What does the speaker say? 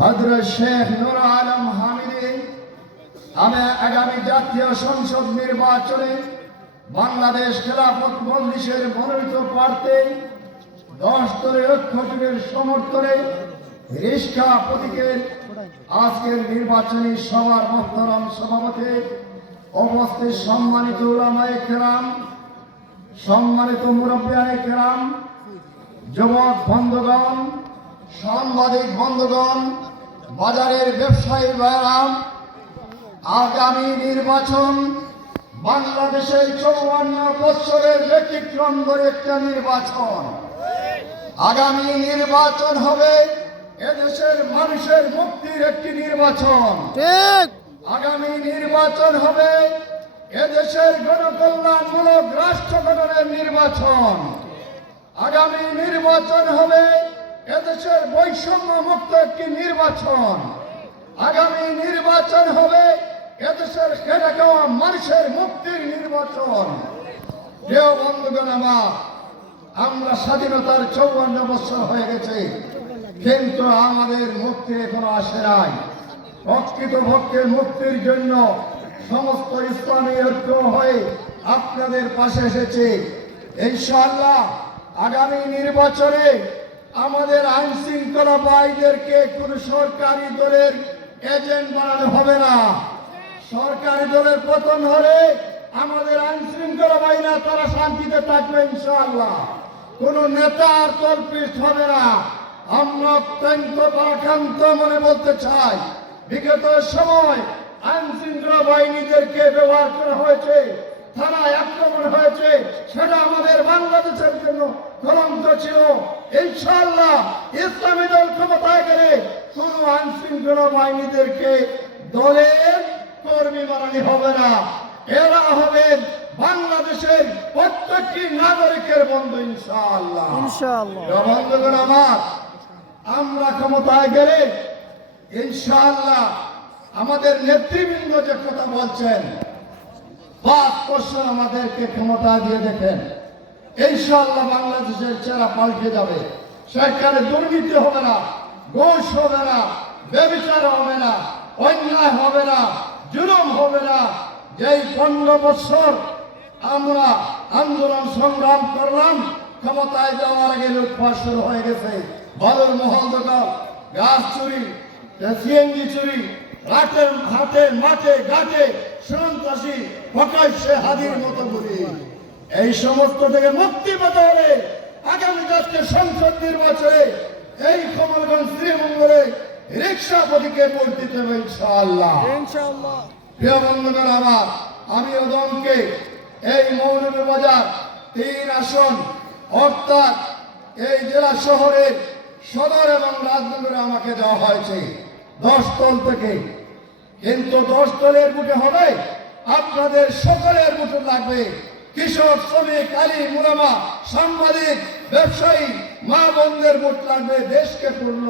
হযরত শেখ নূর আলম হামিদী আমি আগামী জাতীয় সংসদ নির্বাচনে বাংলাদেশ খেলাফত মজলিসের মনোনীত প্রার্থী 10 দলের ঐক্যজোটের সমর্থনে রিশকা প্রতীকের আজকের নির্বাচনী সভার মোহতারাম সভাপতি, উপস্থিত সম্মানিত উলামায়ে কেরাম, সম্মানিত মুরব্বিয়ানে কেরাম, যুবক বন্ধুগণ, সাংবাদিক বন্ধুগণ, বাজারের ব্যবসায়ী ভাইরা, আগামী নির্বাচন বাংলাদেশের 54 বছরের ব্যতিক্রম করে একটা নির্বাচন। আগামী নির্বাচন হবে এদেশের মানুষের মুক্তির একটি নির্বাচন। আগামী নির্বাচন হবে এদেশের গণকল্যাণমূলক রাষ্ট্র গঠনের নির্বাচন। আগামী নির্বাচন হবে এদেশের বৈষম্য মুক্ত একটি নির্বাচন। আগামী নির্বাচন হবে এদেশের খেটে খাওয়া মানুষের মুক্তির নির্বাচন। প্রিয় বন্ধুগণ আমার, আমরা স্বাধীনতার 54 বছর হয়ে গেছে, কিন্তু আমাদের মুক্তি এখনো আসে নাই। প্রকৃতপক্ষে মুক্তির জন্য সমস্ত ইসলামী ঐক্য হয়ে আপনাদের পাশে এসেছে। ইনশাআল্লাহ আগামী নির্বাচনে আমাদের আইন শৃঙ্খলা বাহিনীদেরকে কোন সরকারি দলের এজেন্ট বানানো হবে না। সরকারি দলের পতন হলে আমাদের আইন শৃঙ্খলা বাহিনী তারা শান্তিতে থাকবে ইনশাআল্লাহ। কোন নেতা আর তলপিষ্ট হবে না। আমরা অত্যন্ত আকান্ত মনে বলতে চাই, বিগত সময় আইন শৃঙ্খলা বাহিনীদেরকে ব্যবহার করা হয়েছে, থানায় আক্রমণ হয়েছে, সেটা আমাদের বাংলাদেশের জন্য কলঙ্ক ছিল। ইনশাআল্লাহ ইসলামী দল ক্ষমতায় গেলে কোন আইন শৃঙ্খলা বাহিনীদেরকে দলের কর্মী বানানো হবে না। এরা হবেন বাংলাদেশের প্রত্যেকটি নাগরিকের বন্ধু ইনশাআল্লাহ। বন্ধুগণ আমার, আমরা ক্ষমতায় গেলে ইনশাআল্লাহ আমাদের নেতৃবৃন্দ যে কথা বলছেন, 5% আমাদেরকে ক্ষমতা দিয়ে দেখেন, ইনশাআল্লাহ বাংলাদেশের চেহারা পাল্টে যাবে। সেখানে দুর্নীতি হবে না, ঘুষ হবে না, ব্যভিচার হবে না, অন্যায় হবে না, জুলুম হবে না। যেই 15 বছর আমরা আন্দোলন সংগ্রাম করলাম, ক্ষমতায় যাওয়ার আগে লুটপাট শুরু হয়ে গেছে। বালুর মহল দখল, গাছ চুরি, সিএনজি চুরি, হাটে মাঠে ঘাটে সন্ত্রাসী, প্রকাশ্যে হাদির মতো ঘুরি। এই সমস্ত থেকে মুক্তি পেতে হলে আগামী জাতীয় সংসদ নির্বাচনে এই কমলগঞ্জ শ্রীমঙ্গলে রিকশা প্রতীকে ভোট দিতে হবে ইনশাআল্লাহ। প্রিয় বন্ধুগণ আমার, আমি ওদমকে এই মৌলভীবাজার 3 আসন অর্থাৎ এই জেলা শহরের সদর এবং রাজনগরে আমাকে দেওয়া হয়েছে 10 দল থেকে। কিন্তু 10 দলের ভোটে হবে, আপনাদের সকলের ভোট লাগবে। কৃষক, শ্রমিক, আলিম, উলামা, সাংবাদিক, ব্যবসায়ী, মা বোনদের ভোট লাগবে। দেশকে পূর্ণ